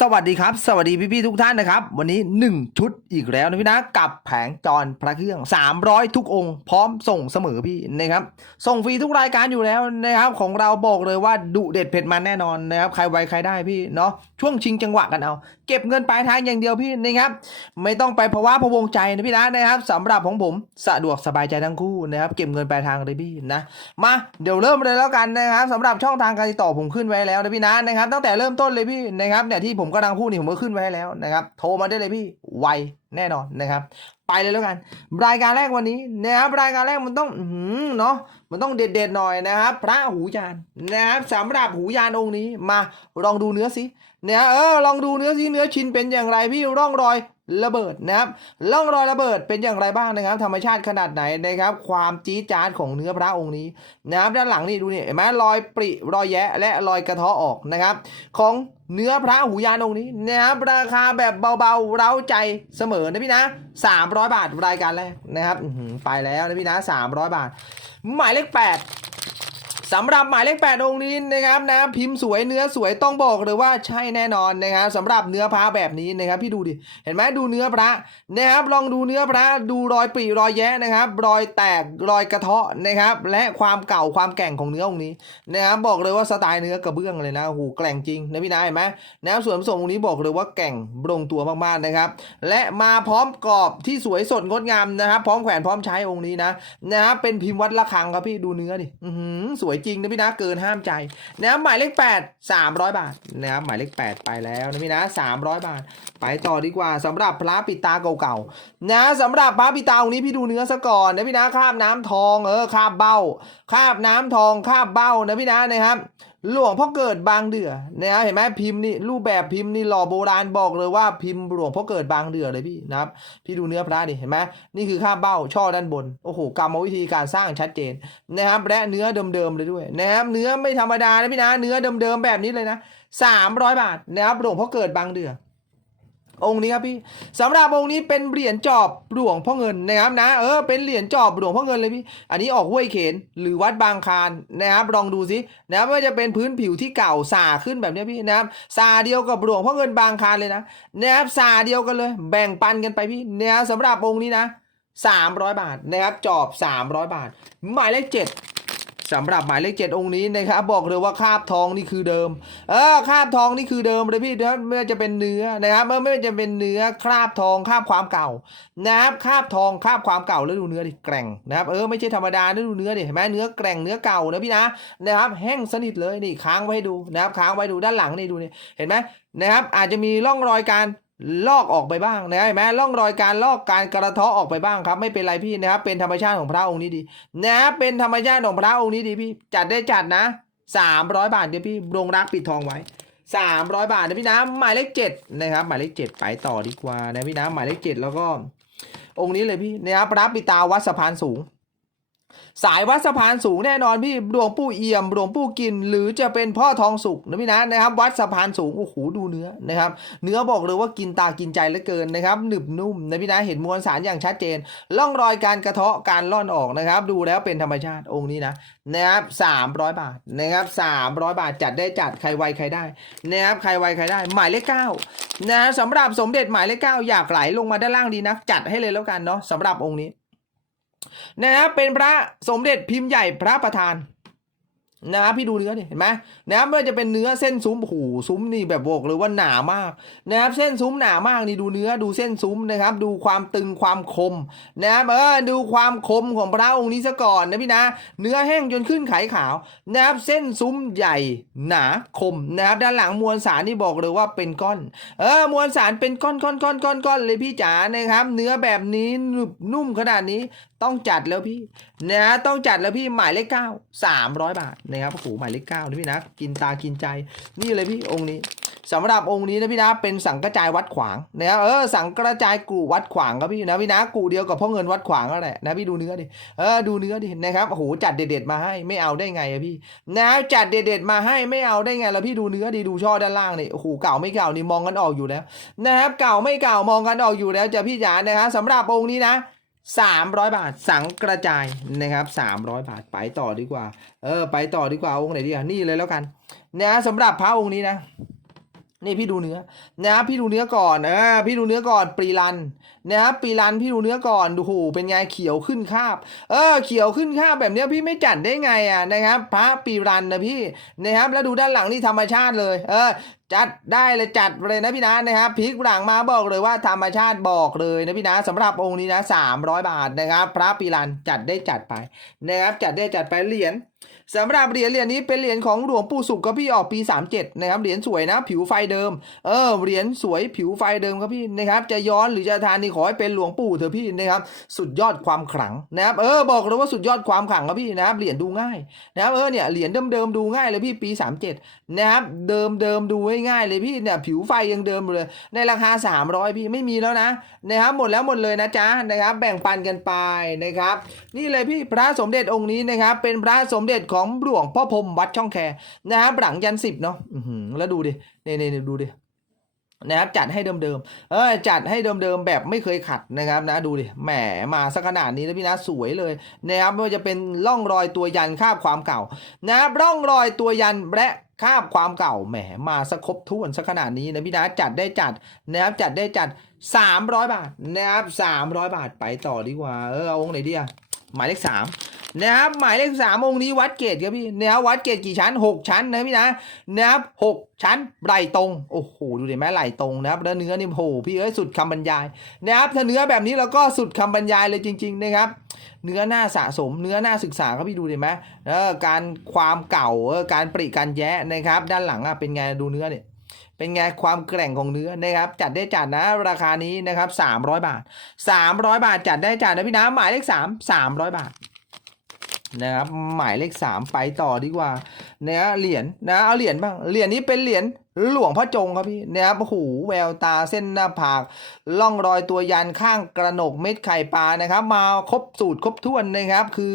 สวัสดีครับ สวัสดีพี่ๆทุกท่านนะครับ วันนี้ 1 ชุดอีกแล้วนะพี่นะกับแผงจรพระเครื่อง 300 ทุกองค์ พร้อมส่งเสมอพี่นะครับ ส่งฟรีทุกรายการอยู่แล้วนะครับ ของเราบอกเลยว่าดุเด็ดเผ็ดมันแน่นอนนะครับ ใครไวใครได้พี่เนาะช่วงชิงจังหวะกันเอา เก็บเงินปลายทางอย่างเดียวพี่นะครับ ไม่ต้องไปภาวะพะวงใจนะพี่นะนะครับสำหรับของผมสะดวกสบายใจทั้งคู่นะครับเก็บเงินปลายทางเลยพี่นะมาเดี๋ยวเริ่มเลยแล้วกันนะครับสำหรับช่องทางการติดต่อผมขึ้นไว้แล้วนะพี่นะนะครับ ตั้งแต่เริ่มต้นเลยพี่นะครับเนี่ยที่ผมกำลังพูดนี่ผมก็ขึ้นไว้แล้วนะครับ โทรมาได้เลยพี่ไวแน่นอนนะครับ ไปเลยแล้วกัน รายการแรกวันนี้นะครับรายการแรกมันต้องเนาะมันต้องเด็ดๆหน่อยนะครับ พระหูยานนะครับสำหรับหูยานองค์นี้มาลองดูเนื้อสิเนี่ยเออลองดูเนื้อสิเนื้อชิ้นเป็นอย่างไรพี่ร่องรอยระเบิดนะครับร่องรอยระเบิดเป็นอย่างไรบ้างนะครับ ธรรมชาติขนาดไหนนะครับ ความจี๊ดจ๊าดของเนื้อพระองค์นี้นะครับด้านหลังนี่ดูนี่เห็นไหมรอยปริรอยแยะและรอยกระเทาะออกนะครับ ของ เนื้อพระหูยานองค์นี้นะครับราคาแบบเบาๆ เร้าใจเสมอนะพี่นะ 300 บาทรายการแรกนะครับไปแล้วนะพี่นะ 300 บาท หมายเลข 8 สำหรับหมายเลข8องค์นี้นะครับนะพิมพ์สวยเนื้อสวยต้องบอกเลยว่าใช่แน่นอนนะครับสำหรับเนื้อพระแบบนี้นะครับพี่ดูดิเห็นไหมดูเนื้อพระนะครับลองดูเนื้อพระดูรอยปริรอยแยะนะครับ รอยแตกรอยกระเทาะนะครับ และความเก่าความแก่งของเนื้อองค์นี้นะครับบอกเลยว่าสไตล์เนื้อกระเบื้องเลยนะโอ้โหแกร่งจริงนะพี่นายเห็นไหมนะครับส่วนผสมองค์นี้บอกเลยว่าแก่งลงตัวมากๆนะครับ และมาพร้อมกรอบที่สวยสดงดงามนะครับ พร้อมแขวนพร้อมใช้องค์นี้นะนะครับเป็นพิมพ์วัดระฆังครับพี่ดูเนื้อดิอื้อสวยจริงนะพี่นะเกินห้ามใจนะครับหมายเลข 8 300 บาทนะครับหมายเลข 8 ไปแล้วนะพี่นะ300 บาท ไปต่อดีกว่าสำหรับพระปิดตาเก่าๆนะสำหรับพระปิดตาองนี้พี่ดูเนื้อซะก่อนนะพี่นะคาบน้ำทองเออคาบเบ้าคาบน้ำทองคาบเบ้านะพี่นะนะครับ หลวงพ่อเกิดบางเดือนะครับเห็นไหมพิมพ์นี่รูปแบบพิมพ์นี่หล่อโบราณบอกเลยว่าพิมพ์หลวงพ่อเกิดบางเดือเลยพี่นะครับ พี่ดูเนื้อพระดิเห็นไหมนี่คือข้าเบ้าช่อด้านบนโอ้โหกรรมวิธีการสร้างชัดเจนนะครับและเนื้อเดิมๆเลยด้วยนะครับเนื้อไม่ธรรมดานะพี่นะเนื้อเดิมๆแบบนี้เลยนะสามร้อยบาทนะครับหลวงพ่อเกิดบางเดือ องค์นี้ครับพี่สำหรับองค์นี้เป็นเหรียญจอบหลวงพ่อเงินนะครับนะเออเป็นเหรียญจอบหลวงพ่อเงินเลยพี่ อันนี้ออกห้วยเขนหรือวัดบางคานนะครับลองดูสินะครับว่าจะเป็นพื้นผิวที่เก่าสาขึ้นแบบนี้พี่นะครับสาเดียวกับหลวงพ่อเงินบางคานเลยนะนะครับสาเดียวกันเลย แบ่งปันกันไปพี่นะครับสำหรับองค์นี้นะ300 บาทนะครับจอบ 300 บาท หมายเลขเจ็ด สำหรับหมายเลขเจ็ดองค์นี้นะครับบอกเลยว่าคาบทองนี่คือเดิม เออคาบทองนี่คือเดิมเลยพี่นะไม่ว่าจะเป็นเนื้อนะครับไม่ว่าจะเป็นเนื้อคราบทองคาบความเก่านะครับคาบทองคาบความเก่าแล้วดูเนื้อดิแกร่งนะครับเออไม่ใช่ธรรมดานะดูเนื้อดิเห็นไหมเนื้อแกร่งเนื้อเก่านะพี่นะนะครับแห้งสนิทเลยนี่ค้างไว้ให้ดูนะครับค้างไว้ดูด้านหลังนี่ดูนี่เห็นไหมนะครับอาจจะมีร่องรอยการ ลอกออกไปบ้างนะเห็นไหมร่องรอยการลอกการกระเทาะออกไปบ้างครับ ไม่เป็นไรพี่นะครับเป็นธรรมชาติของพระองค์นี้ดี นะเป็นธรรมชาติของพระองค์นี้ดีพี่ จัดได้จัดนะสามร้อยบาทเดี๋ยวพี่ลงรักปิดทองไว้สามร้อยบาทนะพี่น้ำหมายเลขเจ็ดนะครับหมายเลขเจ็ดไปต่อดีกว่านะพี่น้ำหมายเลขเจ็ดแล้วก็ องค์นี้เลยพี่นะครับพระปิตาวัดสะพานสูง สายวัดสะพานสูงแน่นอนพี่หลวงปู่เอี่ยมหลวงปู่กิน หรือจะเป็นพ่อทองสุกนะพี่นะนะครับ วัดสะพานสูงโอ้โหดูเนื้อนะครับ เนื้อบอกเลยว่ากินตากินใจเหลือเกินนะครับหนึบนุ่มนะพี่นะเห็นมวลสารอย่างชัดเจนร่องรอยการกระเทาะการล่อนออกนะครับ ดูแล้วเป็นธรรมชาติองค์นี้นะนะครับสามร้อยบาทนะครับสามร้อยบาทจัดได้จัดใครไวใครได้นะครับใครไวใครได้ หมายเลขเก้านะสำหรับสมเด็จหมายเลขเก้าอยากไหลลงมาด้านล่างดีนะจัดให้เลยแล้วกันเนาะสำหรับองค์นี้ นะครับเป็นพระสมเด็จพิมพ์ใหญ่พระประธานนะครับพี่ดูเนื้อดิเห็นไหมนะครับไม่ว่าจะเป็นเนื้อเส้นซุ้มโอ้โหซุ้มนี่แบบบอกเลยว่าหนามากนะครับเส้นซุ้มหนามากนี่ดูเนื้อดูเส้นซุ้มนะครับ ดูความตึงความคมนะครับเออดูความคมของพระองค์นี้ซะก่อนนะพี่นะ เนื้อแห้งจนขึ้นไขขาวนะครับเส้นซุ้มใหญ่หนาคมนะครับด้านหลังมวลสารนี่บอกเลยว่าเป็นก้อน เออมวลสารเป็นก้อนก้อนก้อนก้อนก้อนเลยพี่จ๋านะครับ เนื้อแบบนี้หนึบนุ่มขนาดนี้ ต้องจัดแล้วพี่นะต้องจัดแล้วพี่หมายเลขเก้าสามร้อยบาทนะครับโอ้โหหมายเลขเก้านี่พี่นะกินตากินใจ นี่เลยพี่องค์นี้สำหรับองค์นี้นะพี่นะเป็นสังกระจายวัดขวางนะครับเออสังกระจายกู่วัดขวางครับพี่นะพี่นะกู่เดียวกับพ่อเงินวัดขวางก็แหละนะพี่ดูเนื้อดิเออดูเนื้อดินะครับโอ้โหจัดเด็ดๆมาให้ไม่เอาได้ไงอะพี่นะจัดเด็ดๆมาให้ไม่เอาได้ไงแล้วพี่ดูเนื้อดิดูช่อด้านล่างนี่โอ้โหเก่าไม่เก่านี่มองกันออกอยู่แล้วนะครับเก่าไม่เก่ามองกันออกอยู่แล้วจะพี่จ๋านะครับสำหรับองค์นี้นะ 300 บาทสังกระจายนะครับ300 บาทไปต่อดีกว่า เออ ไปต่อดีกว่าองค์ไหนดีอะนี่เลยแล้วกันนะสำหรับพระองค์นี้นะ นี่พี่ดูเนื้อนะครับพี่ดูเนื้อก่อนเออพี่ดูเนื้อก่อนปรีรันนะครับปรีรันพี่ดูเนื้อก่อนดูโหเป็นไงเขียวขึ้นคาบ เออเขียวขึ้นคาบแบบเนี้ยพี่ไม่จัดได้ไงอะนะครับ พระปรีรันนะพี่นะครับแล้วดูด้านหลังนี่ธรรมชาติเลย เออจัดได้เลยจัดเลยนะพี่นะนะครับพลิกหลังมาบอกเลยว่าธรรมชาติบอกเลยนะพี่นะสำหรับองค์นี้นะ300 บาทนะครับ พระปีรันจัดได้จัดไปนะครับจัดได้จัดไปเหรียญ สำหรับเหรียญเหรียญนี้เป็นเหรียญของหลวงปู่สุขครับพี่ออกปี 37นะครับเหรียญสวยนะ ผิวไฟเดิม เออเหรียญสวยผิวไฟเดิมครับพี่นะครับจะย้อนหรือจะทานนี่ขอให้เป็นหลวงปู่เถอะพี่นะครับสุดยอดความขลังนะครับเออบอกเลยว่าสุดยอดความขลังครับพี่นะครับเหรียญดูง่ายนะครับเออเนี่ยเหรียญเดิมๆดูง่ายเลยพี่ปี 37นะครับเดิมเดิมดูง่ายเลยพี่เนี่ยผิวไฟยังเดิมเลย ในราคา 300 พี่ไม่มีแล้วนะนะครับหมดแล้วหมดเลยนะจ๊ะนะครับแบ่งปันกันไปนะครับนี่เลยพี่พระสมเด็จองค์นี้นะครับเป็นพระสมเด็จของหลวงพ่อพรมวัดช่องแคนะครับหลังยันสิบเนาะแล้วดูดิเนี่นี่ดูดินะครับจัดให้เดิมๆ เออจัดให้เดิมๆแบบไม่เคยขัดนะครับนะดูดิแหมมาสักขนาดนี้แล้วพี่นะสวยเลยนะครับไม่ว่าจะเป็นร่องรอยตัวยันคาบความเก่านะครับร่องรอยตัวยันและคาบความเก่าแหมมาสักครบถ้วนสักขนาดนี้นะพี่นะจัดได้จัดนะครับจัดได้จัด 300 บาทนะครับ300 บาทไปต่อดีกว่าเออเอาองค์ไหนดีอะหมายเลขสาม นะครับหมายเลขสามองค์นี้วัดเกตครับพี่นะครับวัดเกตกี่ชั้น 6 ชั้นนะพี่นะนะครับหกชั้นไหลตรงโอ้โหดูดิแม่ไหลตรงนะครับแล้วเนื้อนี่โอ้โหพี่เอ้ยสุดคำบรรยายนะครับถ้าเนื้อแบบนี้แล้วก็สุดคำบรรยายเลยจริง ๆ นะครับ เนื้อหน้าสะสม เนื้อหน้าศึกษาครับพี่ดูดิไหมเออการความเก่าเออการปริการแย้นะครับ ด้านหลังอะเป็นไงดูเนื้อเนี่ยเป็นไงความแกร่งของเนื้อนะครับ จัดได้จัดนะราคานี้นะครับ300 บาท 300 บาทจัดได้จัดนะพี่น้ำหมายเลข3 300 บาท นะครับหมายเลข 3 ไปต่อดีกว่านะเหรียญนะเอาเหรียญบ้างเหรียญนี้เป็นเหรียญหลวงพ่อจงครับพี่นะครับโอ้โหแววตาเส้นหน้าผากล่องรอยตัวยันข้างกระหนกเม็ดไข่ปลานะครับ มาครบสูตรครบถ้วนนะครับ คือ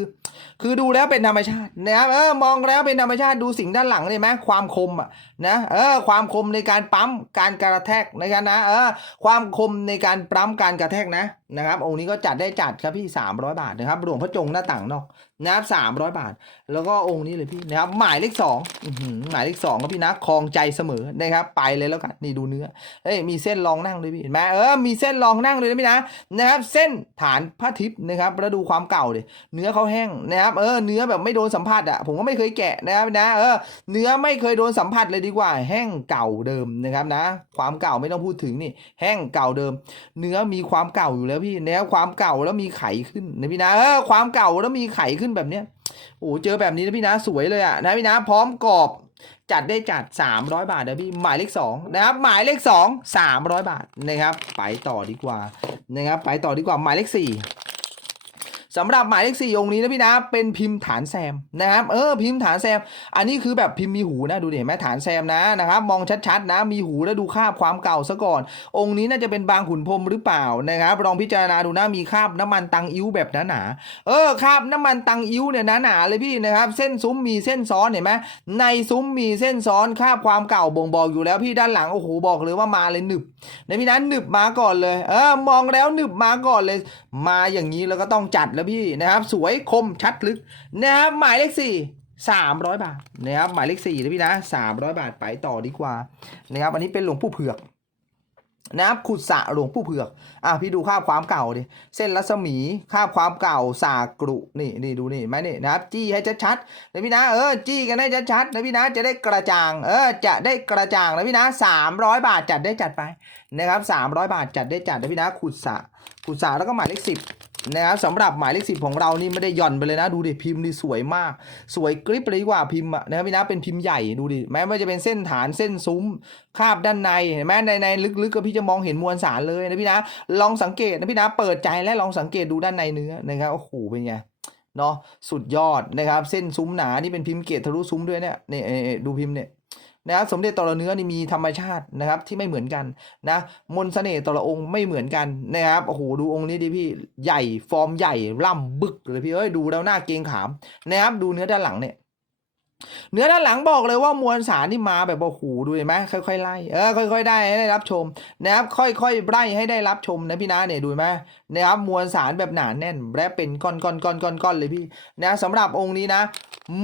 คือดูแล้วเป็นธรรมชาตินะครับเออมองแล้วเป็นธรรมชาติดูสิ่งด้านหลังเลยไหมความคมอะนะเออความคมในการปั๊มการกระแทกนะครับนะเออความคมในการปั๊มการกระแทกนะ นะครับองค์นี้ก็จัดได้จัดครับพี่ 300 บาทนะครับหลวงพ่อจงหน้าต่างนอกนะครับ300บาท แล้วก็องค์นี้เลยพี่นะครับหมายเลขสองหมายเลขสองครับพี่นะคลองใจเสมอนะครับไปเลยแล้วกันนี่ดูเนื้อเอ้ยมีเส้นรองนั่งด้วยพี่เห็นไหมเออมีเส้นรองนั่งเลยนะพี่นะนะครับเส้นฐานพระทิพย์นะครับแล้วดูความเก่าดิเนื้อเขาแห้งนะครับเออเนื้อแบบไม่โดนสัมผัสอะผมก็ไม่เคยแกะนะครับนะเออเนื้อไม่เคยโดนสัมผัสเลยดีกว่า แห้งเก่าเดิมนะครับนะ ความเก่าไม่ต้องพูดถึงนี่แห้งเก่าเดิม เนื้อมีความเก่าอยู่แล้วนะครับความเก่าแล้วมีไขขึ้นนะพี่นะเออความเก่าแล้วมีไขขึ้นแบบเนี้ยโอ้เจอแบบนี้นะพี่นะสวยเลยอะนะพี่นะพร้อมกรอบจัดได้จัด 300 บาทนะพี่หมายเลข2นะครับหมายเลข 2 300 บาทนะครับ ไปต่อดีกว่านะครับไปต่อดีกว่าหมายเลข 4 สำหรับหมายเลขสี่องค์นี้นะพี่นะเป็นพิมพ์ฐานแซมนะครับเออพิมพ์ฐานแซม อันนี้คือแบบพิมพ์มีหูนะดูดิเห็นไหมฐานแซมนะนะครับมองชัดๆนะมีหูแล้วดูคาบความเก่าซะก่อน องค์นี้น่าจะเป็นบางขุนพรมหรือเปล่านะครับลองพิจารณาดูนะมีคาบน้ำมันตังอิ้วแบบหนาๆเออคาบน้ำมันตังอิ้วเนี่ยหนาๆเลยพี่นะครับเส้นซุ้มมีเส้นซ้อนเห็นไหมในซุ้มมีเส้นซ้อนคาบความเก่าบ่งบอกอยู่แล้วพี่ด้านหลังโอ้โหบอกเลยว่ามาเลยหนึบในพี่นั้นหนึบมาก่อนเลยเออมองแล้วหนึบมาก่อนเลย มาอย่างนี้แล้วก็ต้องจัดแล้วพี่นะครับ สวยคมชัดลึกนะครับหมายเลขสี่สามร้อยบาทนะครับหมายเลขสี่นะพี่นะสามร้อยบาทไปต่อดีกว่านะครับอันนี้เป็นหลวงปู่เผือกนะครับขุดสะหลวงปู่เผือก อะพี่ดูภาความเก่าดิ เส้นรัศมีภาความเก่าสากรุ นี่นี่ดูนี่ไหมนี่นะครับ จี้ให้ชัดๆนะพี่นะเออจี้กันให้ชัดๆนะพี่นะจะได้กระจ่างเออจะได้กระจ่างนะพี่นะสามร้อยบาทจัดได้จัดไปนะครับสามร้อยบาทจัดได้จัดนะพี่นะขุดสะขุดสะแล้วก็หมายเลขสิบ นะครับสำหรับหมายเลขสิบของเรานี่ไม่ได้หย่อนไปเลยนะ ดูดิพิมพ์นี่สวยมาก สวยกริบเลยดีกว่าพิมพ์อะนะครับพี่นะเป็นพิมพ์ใหญ่ดูดิแม้ว่าจะเป็นเส้นฐานเส้นซุ้มคาบด้านในเห็นไหมในในลึกๆก็พี่จะมองเห็นมวลสารเลยนะพี่นะลองสังเกตนะพี่นะเปิดใจและลองสังเกตดูด้านในเนื้อนะครับโอ้โหเป็นไงเนาะสุดยอดนะครับ เส้นซุ้มหนานี่เป็นพิมพ์เกตทะลุซุ้มด้วยเนี่ยนี่เอ่อดูพิมพ์เนี่ย นะครับสมเด็จตระเนื้อนี่มีธรรมชาตินะครับที่ไม่เหมือนกันนะมนต์เสน่ห์แต่ละองค์ไม่เหมือนกันนะครับโอ้โหดูองค์นี้ดิพี่ใหญ่ฟอร์มใหญ่ล่ำบึกเลยพี่เอ้ยดูแล้วหน้าเกงขามนะครับดูเนื้อด้านหลังเนี่ยเนื้อด้านหลังบอกเลยว่ามวลสารนี่มาแบบโอ้โหดูเห็นไหมค่อยๆไล่เออค่อย ๆ ได้ให้ได้รับชมนะครับค่อยๆไล่ให้ได้รับชมนะพี่นะเนี่ยดูไหมนะครับมวลสารแบบหนาแน่นและเป็นก้อนๆก้อนก้อนก้อนๆเลยพี่นะสำหรับองค์นี้นะ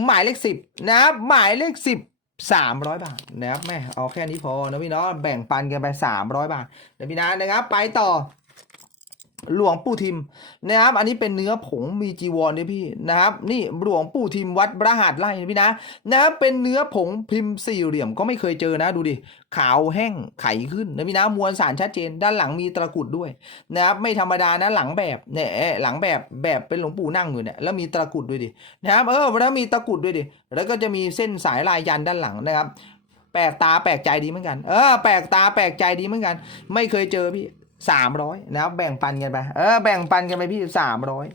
หมายเลขสิบนะครับหมายเลขสิบ 300 บาทนะครับแม่เอาแค่นี้พอนะพี่เนาะแบ่งปันกันไป 300 บาทนะพี่นะนะครับ ไปต่อ หลวงปู่ทิมนะครับ อันนี้เป็นเนื้อผงมีจีวรด้วยพี่นะครับ นี่หลวงปู่ทิมวัดพระหัตถ์ไร่พี่นะนะครับเป็นเนื้อผงพิมพ์สี่เหลี่ยมก็ไม่เคยเจอนะดูดิขาวแห้งไขขึ้นนะพี่นะมวลสารชัดเจน ด้านหลังมีตะกุดด้วยนะครับไม่ธรรมดานะหลังแบบเนี่ยหลังแบบแบบเป็นหลวงปู่นั่งอยู่เนี่ยแล้วมีตะกุดด้วยดินะครับเออแล้วมีตะกุดด้วยดิแล้วก็จะมีเส้นสายลายยันด้านหลังนะครับแปลกตาแปลกใจดีเหมือนกัน เออแปลกตาแปลกใจดีเหมือนกัน ไม่เคยเจอพี่ สามร้อยนะครับแบ่งปันกันไปเออแบ่งปันกันไปพี่สามร้อย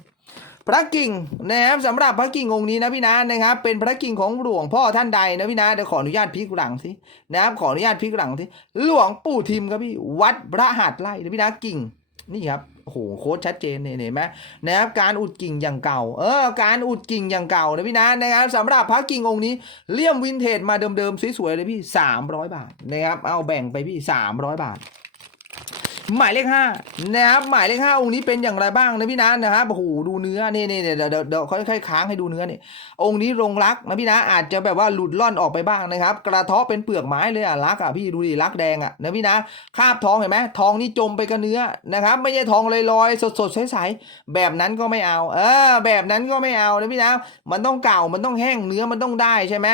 พระกิ่งนะครับสำหรับพระกิ่งองค์นี้นะพี่นะนะครับ เป็นพระกิ่งของหลวงพ่อท่านใดนะพี่นะเดี๋ยวขออนุญาตพลิกหลังสินะครับขออนุญาตพลิกหลังสิหลวงปู่ทิมครับพี่วัดพระหัตถ์ไร่นะพี่นะกิ่งนี่ครับโอ้โหโค้ดชัดเจนเนี่ยเห็นไหมนะครับการอุดกิ่งอย่างเก่า เออการอุดกิ่งอย่างเก่านะพี่นะนะครับสำหรับพระกิ่งองค์นี้เลี่ยมวินเทจมาเดิมๆสวยๆเลยพี่300บาทนะครับเอาแบ่งไปพี่300บาท หมายเลขห้านะครับหมายเลขห้าองค์นี้เป็นอย่างไรบ้างนะพี่นะนะครับโอ้โหดูเนื้อนี่นี่เดี๋ยวเดี๋ยวเดี๋ยวค่อยๆค้างให้ดูเนื้อนี่องค์นี้ลงรักนะพี่นะอาจจะแบบว่าหลุดล่อนออกไปบ้างนะครับ กระเทาะเป็นเปลือกไม้เลยอะรักอะพี่ดูดิรักแดงอะนะพี่นะคาบทองเห็นไหมทองนี่จมไปกับเนื้อนะครับ ไม่ใช่ทองลอยๆสดๆใสๆแบบนั้นก็ไม่เอา เออ แบบนั้นก็ไม่เอานะพี่นะมันต้องเก่ามันต้องแห้งเนื้อมันต้องได้ใช่ไหม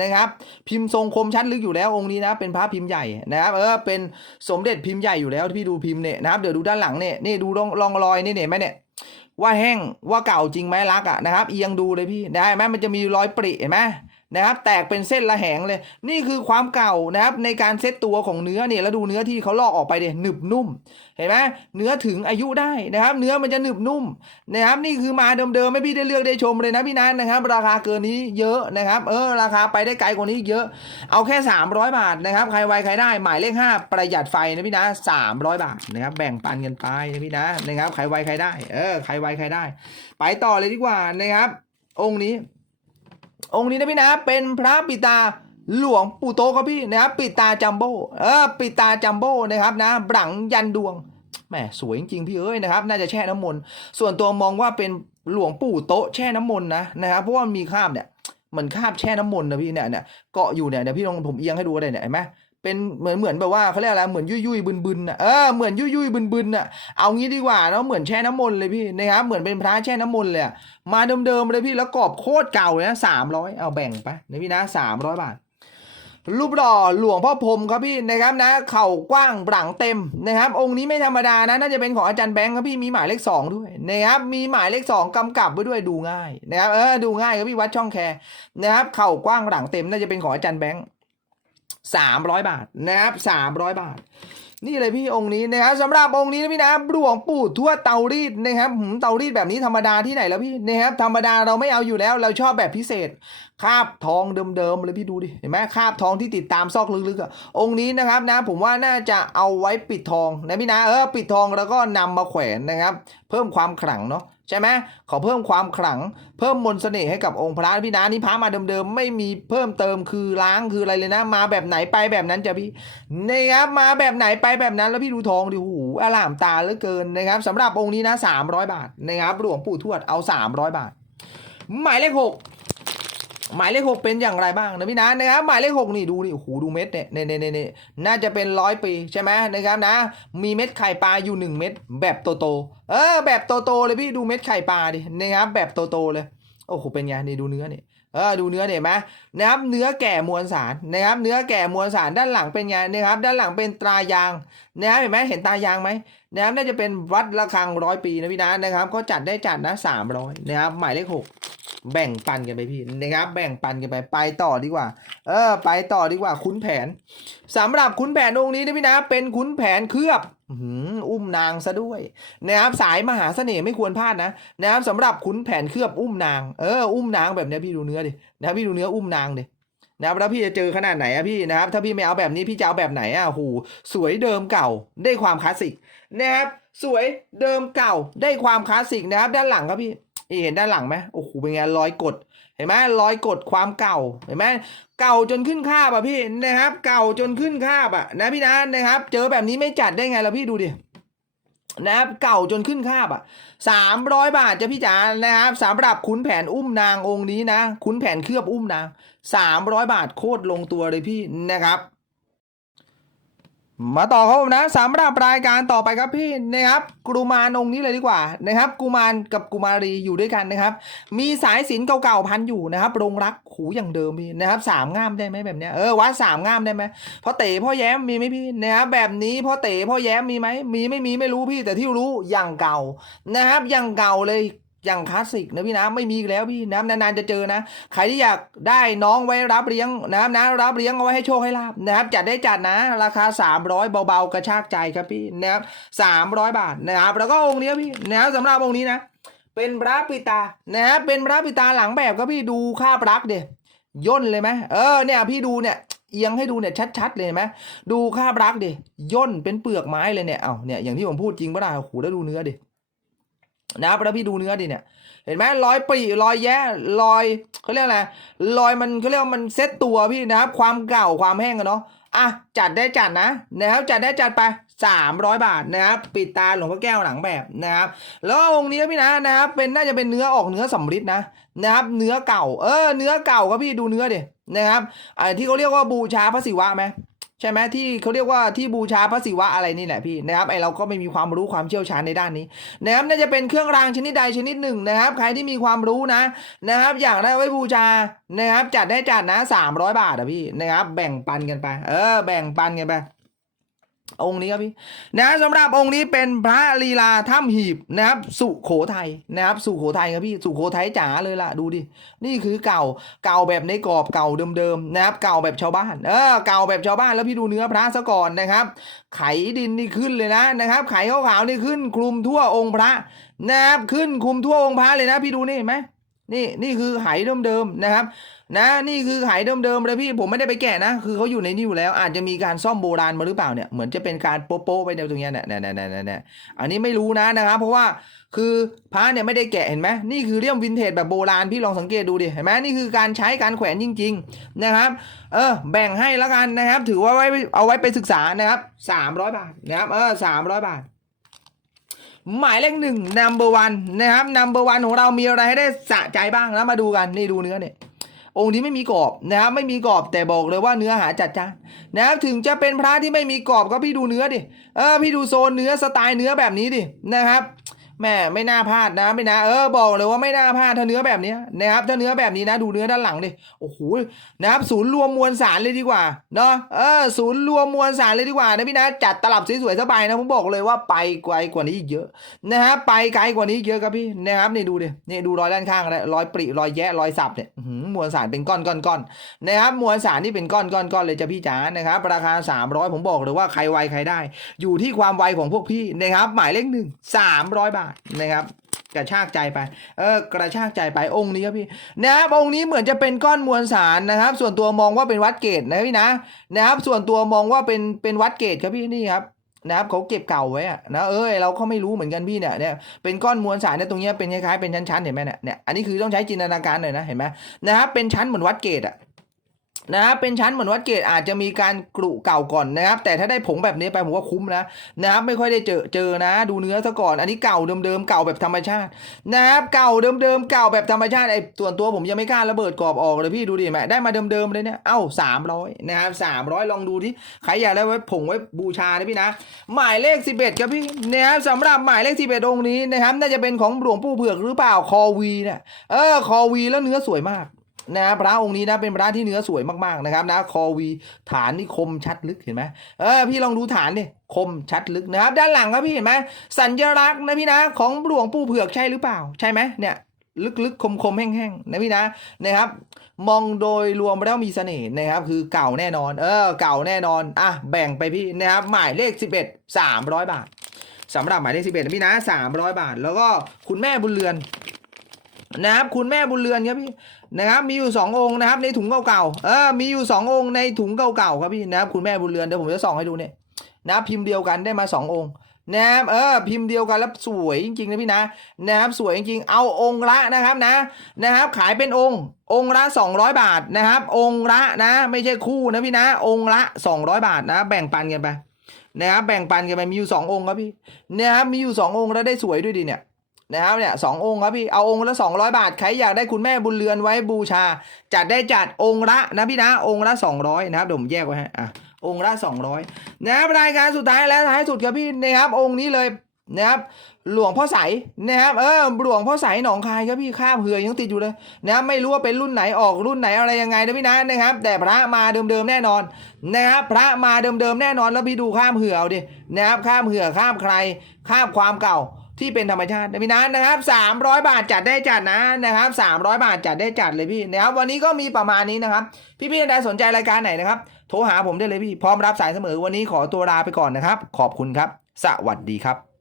นะครับ พิมพ์ทรงคมชัดลึกอยู่แล้วองค์นี้นะ เป็นพระพิมพ์ใหญ่นะครับเออเป็นสมเด็จพิมพ์ใหญ่อยู่แล้วที่พี่ดูพิมพ์เนี่ยนะครับเดี๋ยวดูด้านหลังเนี่ยนี่ดูรองรองรอยนี่เนี่ยไหมเนี่ยว่าแห้งว่าเก่าจริงไหมรักอะนะครับ เอียงดูเลยพี่ได้ไหมมันจะมีรอยปริเห็นไหม นะครับแตกเป็นเส้นระแหงเลย นี่คือความเก่านะครับในการเซตตัวของเนื้อเนี่ยแล้วดูเนื้อที่เขาลอกออกไปเนี่ยหนึบนุ่ม เห็นไหมเนื้อถึงอายุได้นะครับ เนื้อมันจะหนึบนุ่มนะครับนี่คือมาเดิมๆไม่พี่ได้เลือกได้ชมเลยนะพี่นัทนะครับ ราคาเกินนี้เยอะนะครับ เออราคาไปได้ไกลกว่านี้อีกเยอะ เอาแค่ 300 บาทนะครับใครไวใครได้หมายเลข5ประหยัดไฟนะพี่นะ300 บาทนะครับแบ่งปันกันไปนะพี่นะนะครับใครไวใครได้เออใครไวใครได้ ไปต่อเลยดีกว่านะครับ องค์นี้ องค์นี้นะพี่นะ เป็นพระปิตาหลวงปู่โตครับพี่นะครับปิตาจัมโบ้เออปิตาจัมโบ้นะครับนะบลังยันดวงแหมสวยจริงๆพี่เอ้ยนะครับ น่าจะแช่น้ำมนต์ส่วนตัวมองว่าเป็นหลวงปู่โตแช่น้ำมนต์นะนะครับเพราะว่ามันมีคราบเนี่ยเหมือนคราบแช่น้ำมนต์นะพี่เนี่ยเนี่ยเกาะอยู่เนี่ยเดี๋ยวพี่ลองผมเอียงให้ดูอะได้เนี่ยเห็นไหม เป็นเหมือนเหมือนแบบว่าเขาเรียกอะไรเหมือนยุยยุยบึนบึนๆน่ะเออเหมือนยุยยุยบึนบึนๆน่ะเอางี้ดีกว่าเนาะเหมือนแช่น้ำมนต์เลยพี่นะครับเหมือนเป็นพระแช่น้ำมนต์เลยมาเดิมๆเลยพี่แล้วกรอบโคตรเก่าเลยนะสามร้อยเอาแบ่งไปนะพี่นะสามร้อยบาทรูปหล่อหลวงพ่อพรมครับพี่นะครับนะ เข่ากว้างหลังเต็มนะครับ องค์นี้ไม่ธรรมดานะน่าจะเป็นของอาจารย์แบงค์ครับพี่มีหมายเลขสองด้วยนะครับมีหมายเลขสองกำกับไว้ด้วยดูง่ายนะครับเออดูง่ายครับพี่วัดช่องแคร์นะครับเข่ากว้างหลังเต็มน่าจะเป็นของอาจารย์แบงค์ สามร้อยบาทนะครับสามร้อยบาท นี่เลยพี่องค์นี้นะครับสำหรับองค์นี้นะพี่นะหลวงปู่ทั่วเตารีดนะครับหืมเตารีดแบบนี้ธรรมดาที่ไหนแล้วพี่นะครับธรรมดาเราไม่เอาอยู่แล้ว เราชอบแบบพิเศษ คาบทองเดิมๆเลยพี่ดูดิเห็นไหมคาบทองที่ติดตามซอกลึกๆอะองค์นี้นะครับนะผมว่าน่าจะเอาไว้ปิดทองนะพี่นะเออปิดทองแล้วก็นำมาแขวนนะครับ เพิ่มความขลังเนาะ ใช่ไหมขอเพิ่มความขลัง เพิ่มมนต์เสน่ห์ให้กับองค์พระพี่นะนี่พระมาเดิมๆไม่มีเพิ่มเติมคือล้างคืออะไรเลยนะ มาแบบไหนไปแบบนั้นจะพี่นะครับมาแบบไหนไปแบบนั้นแล้วพี่ดูทองดิโอ้โหอลามตาเหลือเกินนะครับสำหรับองค์นี้นะ300 บาทนะครับหลวงปู่ทวดเอา 300 บาท หมายเลขหก หมายเลขหกเป็นอย่างไรบ้างนะพี่นะนะครับหมายเลขหกนี่ดูนี่โอ้โหดูเม็ดเนี่ยเนี่ยเนี่ยเนี่ยน่าจะเป็นร้อยปีใช่ไหมนะครับนะ มีเม็ดไข่ปลาอยู่หนึ่งเม็ดแบบโตโตเออ แบบโตโตเลยพี่ดูเม็ดไข่ปลาดินะครับแบบโตโตเลยโอ้โหเป็นไงนี่ดูเนื้อเนี่ยเออดูเนื้อเนี่ยเห็นไหมนะครับเนื้อแก่มวลสารนะครับ เนื้อแก่มวลสารด้านหลังเป็นไงนะครับ ด้านหลังเป็นตรายางนะครับเห็นไหมเห็นตายางไหม นะครับน่าจะเป็นวัดระฆังร้อยปีนะพี่นะนะครับก็จัดได้จัดนะสามร้อยนะครับ หมายเลขหกแบ่งปันกันไปพี่นะครับ แบ่งปันกันไปไปต่อดีกว่า เออ ไปต่อดีกว่าขุนแผนสำหรับขุนแผนองค์นี้นะพี่นะเป็นขุนแผนเคลือบอุ้มนางซะด้วยนะครับสายมหาเสน่ห์ไม่ควรพลาดนะนะครับสำหรับขุนแผนเคลือบอุ้มนางเอออุ้มนางแบบนี้พี่ดูเนื้อดินะครับพี่ดูเนื้ออุ้มนางดินะครับแล้วพี่จะเจอขนาดไหนอะพี่นะครับถ้าพี่ไม่เอาแบบนี้พี่จะเอาแบบไหนอะโอ้โหสวยเดิมเก่าได้ความคลาสสิก นะครับ สวยเดิมเก่าได้ความคลาสสิกนะครับ ด้านหลังครับพี่อีเห็นด้านหลังไหมโอ้โหเป็นไงรอยกด เห็นไหมรอยกดความเก่าเห็นไหมเก่าจนขึ้นคาบอะพี่นะครับ เก่าจนขึ้นคาบอะนะพี่นะนะครับ เจอแบบนี้ไม่จัดได้ไงล่ะพี่ดูดินะครับเก่าจนขึ้นคาบอะสามร้อยบาทจะพี่จ๋านะครับสำหรับขุนแผนอุ้มนางองค์นี้นะขุนแผนเคลือบอุ้มนางสามร้อยบาทโคตรลงตัวเลยพี่นะครับ มาต่อครับผมนะสำหรับรายการต่อไปครับพี่นะครับกุมารองค์นี้เลยดีกว่านะครับ กุมารกับกุมารีอยู่ด้วยกันนะครับ มีสายสินเก่าๆพันอยู่นะครับรงรักหูอย่างเดิมพี่นะครับสามง่ามได้ไหมแบบเนี้ยเออวัดสามง่ามได้ไหมพ่อเต๋พ่อแย้มมีไหมพี่นะครับแบบนี้พ่อเต๋พ่อแย้มมีไหมมีไม่มีไม่รู้พี่แต่ที่รู้อย่างเก่านะครับอย่างเก่าเลย อย่างคลาสสิกนะพี่นะไม่มีอีกแล้วพี่นะนานๆจะเจอนะ ใครที่อยากได้น้องไว้รับเลี้ยงนะครับนะรับเลี้ยงเอาไว้ให้โชคให้ลาบนะครับจัดได้จัดนะ ราคา 300 เบาๆกระชากใจครับพี่นะครับ300บาทนะครับแล้วก็องค์นี้พี่นะครับสำหรับองค์นี้นะ เป็นพระปิตานะครับเป็นพระปิตาหลังแบบก็พี่ดูค่าบรักเดียย่นเลยไหมเออเนี่ยพี่ดูเนี่ยเอียงให้ดูเนี่ยชัดๆเลยไหมดูค่าบรักดิย่นเป็นเปลือกไม้เลยเนี่ยเอาเนี่ยอย่างที่ผมพูดจริงปะล่ะโอ้โหแล้วดูเนื้อดิ นะครับแล้วพี่ดูเนื้อดิเนี่ยเห็นไหมรอยปรีรอยแย่รอยเขาเรียกอะไรรอยมันเขาเรียกว่ามันเซ็ตตัวพี่นะครับ ความเก่าความแห้งอะเนาะอะจัดได้จัดนะนะครับจัดได้จัดไป300 บาทนะครับปิดตาหลวงพ่อแก้วหลังแบบนะครับ แล้วองค์นี้พี่นะนะครับ เป็นน่าจะเป็นเนื้อออกเนื้อสำริดนะนะครับ เนื้อเก่า เออ เนื้อเก่าก็พี่ดูเนื้อดินะครับไอ่าที่เขาเรียกว่าบูชาพระศิวะไหม ใช่ไหมที่เขาเรียกว่าที่บูชาพระศิวะอะไรนี่แหละพี่นะครับไอเราก็ไม่มีความรู้ความเชี่ยวชาญในด้านนี้นะครับน่าจะเป็นเครื่องรางชนิดใดชนิดหนึ่งนะครับ ใครที่มีความรู้นะนะครับ อยากได้ไว้บูชานะครับ จัดได้จัดนะสามร้อยบาทอะพี่นะครับ แบ่งปันกันไป เออ แบ่งปันกันไป องค์นี้ครับพี่นะสำหรับองค์นี้เป็นพระลีลาถ้ำหีบนะครับ สุโขทัยนะครับ สุโขทัยครับพี่สุโขทัยจ๋าเลยล่ะดูดินี่คือเก่าเก่าแบบในกรอบเก่าเดิมๆนะครับ เก่าแบบชาวบ้านเออเก่าแบบชาวบ้านแล้วพี่ดูเนื้อพระซะก่อนนะครับ ไขดินนี่ขึ้นเลยนะนะครับ ไขขาวๆนี่ขึ้นคลุมทั่วองค์พระนะครับขึ้นคลุมทั่วองค์พระเลยนะ พี่ดูนี่เห็นไหม นี่นี่คือไหเดิมๆนะครับ นะนี่คือไหเดิมๆเลยพี่ผมไม่ได้ไปแกะนะ คือเขาอยู่ในนี่อยู่แล้ว อาจจะมีการซ่อมโบราณมาหรือเปล่าเนี่ยเหมือนจะเป็นการโป๊ะๆไปในตรงเนี้ยเนี่ยเนี่ยเนี่ยเนี่ยอันนี้ไม่รู้นะนะครับ เพราะว่าคือพระเนี่ยไม่ได้แกะเห็นไหมนี่คือเรี่ยมวินเทจแบบโบราณพี่ลองสังเกตดูดิเห็นไหมนี่คือการใช้การแขวนจริง ๆนะครับ เออแบ่งให้แล้วกันนะครับ ถือว่าไว้เอาไว้ไปศึกษานะครับสามร้อยบาทนะครับเออสามร้อยบาท หมายเลขหนึ่ง number one นะครับ number one ของเรามีอะไรให้ได้สะใจบ้างแล้วมาดูกันนี่ดูเนื้อเนี่ยองค์นี้ไม่มีกรอบนะครับไม่มีกรอบแต่บอกเลยว่าเนื้อหาจัดจ้านนะครับถึงจะเป็นพระที่ไม่มีกรอบก็พี่ดูเนื้อดิเออพี่ดูโซนเนื้อสไตล์เนื้อแบบนี้ดินะครับ แม่ไม่น่าพลาดนะไม่นะเออบอกเลยว่าไม่น่าพลาดถ้าเนื้อแบบนี้นะครับถ้าเนื้อแบบนี้นะดูเนื้อด้านหลังดิโอ้โหนะครับศูนย์รวมมวลสารเลยดีกว่าเนาะเออศูนย์รวมมวลสารเลยดีกว่านะพี่นะจัดตลับสวยๆสบายนะผมบอกเลยว่าไปไกลกว่านี้อีกเยอะนะครับไปไกลกว่านี้เยอะครับพี่นะครับนี่ดูดินี่ดูรอยด้านข้างนะรอยปริรอยแยะรอยสับเนี่ยหือมวลสารเป็นก้อนก้อนก้อนนะครับมวลสารที่เป็นก้อนก้อนก้อนเลยจะพี่จ๋านะครับราคา 300 ผมบอกเลยว่าใครไวใครได้ อยู่ที่ความไวของพวกพี่นะครับหมายเลขหนึ่ง300บาทนะครับกระชากใจไป เออกระชากใจไปองค์นี้ครับพี่นะครับองค์นี้เหมือนจะเป็นก้อนมวลสารนะครับ ส่วนตัวมองว่าเป็นวัดเกตนะพี่นะนะครับ ส่วนตัวมองว่าเป็นเป็นวัดเกตครับพี่นี่ครับนะครับเขาเก็บเก่าไว้อะนะเออเราก็ไม่รู้เหมือนกันพี่เนี่ยเนี่ยเป็นก้อนมวลสารเนี่ยตรงเนี้ยเป็นคล้ายๆเป็นชั้นๆเห็นไหมเนี่ยเนี่ยอันนี้คือต้องใช้จินตนาการหน่อยนะเห็นไหมนะครับเป็นชั้นเหมือนวัดเกตอะ นะครับเป็นชั้นเหมือนวัดเกตอาจจะมีการกรุเก่าก่อนนะครับ แต่ถ้าได้ผงแบบนี้ไปผมว่าคุ้มนะนะครับไม่ค่อยได้เจอเจอนะ ดูเนื้อซะก่อน อันนี้เก่าเดิมๆเก่าแบบธรรมชาตินะครับเก่าเดิมๆเก่าแบบธรรมชาติไอ้ส่วนตัวผมยังไม่กล้าระเบิดกรอบออกเลยพี่ดูดิแม่ได้มาเดิมๆเลยเนี่ยเอ้าสามร้อยนะครับสามร้อยลองดูที่ใครอยากได้ไว้ผงไว้บูชานะพี่นะ หมายเลข11ครับพี่นะครับสำหรับหมายเลข11องค์นี้นะครับน่าจะเป็นของหลวงปู่เผือกหรือเปล่าคอวีเนี่ยเออคอวีแล้วเนื้อสวยมาก นะพระองค์นี้นะเป็นพระที่เนื้อสวยมากๆนะครับนะคอวีฐานนี่คมชัดลึกเห็นไหมเออพี่ลองดูฐานดิคมชัดลึกนะครับ ด้านหลังครับพี่เห็นไหมสัญลักษณ์นะพี่นะของหลวงปู่เผือกใช่หรือเปล่า ใช่ไหมเนี่ยลึกๆ คมๆ แห้งๆ นะพี่นะนะครับ มองโดยรวมแล้วมีเสน่ห์นะครับ คือเก่าแน่นอน เออ เก่าแน่นอน อะ แบ่งไปพี่นะครับหมายเลข 11 300 บาทสำหรับหมายเลข 11นะพี่นะ 300 บาท แล้วก็คุณแม่บุญเรือน นะครับคุณแม่บุญเรือนครับพี่นะครับมีอยู่ 2 องค์นะครับในถุงเก่าๆเออมีอยู่ 2 องค์ในถุงเก่าๆครับพี่นะครับคุณแม่บุญเรือนเดี๋ยวผมจะส่องให้ดูเนี่ยนะครับพิมพ์เดียวกันได้มา 2 องค์นะครับเออพิมพ์เดียวกันแล้วสวยจริงๆนะพี่นะนะครับสวยจริงๆเอาองค์ละนะครับนะนะครับขายเป็นองค์องค์ละ 200 บาทนะครับ องค์ละนะ ไม่ใช่คู่นะพี่นะ องค์ละ 200 บาทนะ แบ่งปันกันไปนะครับแบ่งปันกันไปมีอยู่สององค์ครับพี่นะครับมีอยู่สององค์แล้วได้สวยด้วยดีเนี่ย นะครับเนี่ยสององค์ครับพี่เอาองค์ละสองร้อยบาทใครอยากได้คุณแม่บุญเรือนไว้บูชา จัดได้จัดองค์ละนะพี่นะองค์ละสองร้อยนะครับเดี๋ยวผมแยกไว้ให้อะองค์ละสองร้อยนะครับรายการสุดท้ายและท้ายสุดครับพี่นะครับองค์นี้เลยนะครับหลวงพ่อใสนะครับเออหลวงพ่อใสหนองคายครับพี่ข้ามเหือยังติดอยู่เลยนะครับไม่รู้ว่าเป็นรุ่นไหนออกรุ่นไหนอะไรยังไงนะพี่นะนะครับ แต่พระมาเดิมๆแน่นอนนะครับพระมาเดิมๆแน่นอนแล้วพี่ดูข้ามเหือเอาดินะครับข้ามเหือข้ามใครข้ามความเก่า ที่เป็นธรรมชาตินะพี่นะนะครับ300 บาทจัดได้จัดนะนะครับ300 บาทจัดได้จัดเลยพี่นะครับวันนี้ก็มีประมาณนี้นะครับพี่ๆท่ใดสนใจรายการไหนนะครับโทรหาผมได้เลยพี่พร้อมรับสายเสมอวันนี้ขอตัวลาไปก่อนนะครับ ขอบคุณครับ สวัสดีครับ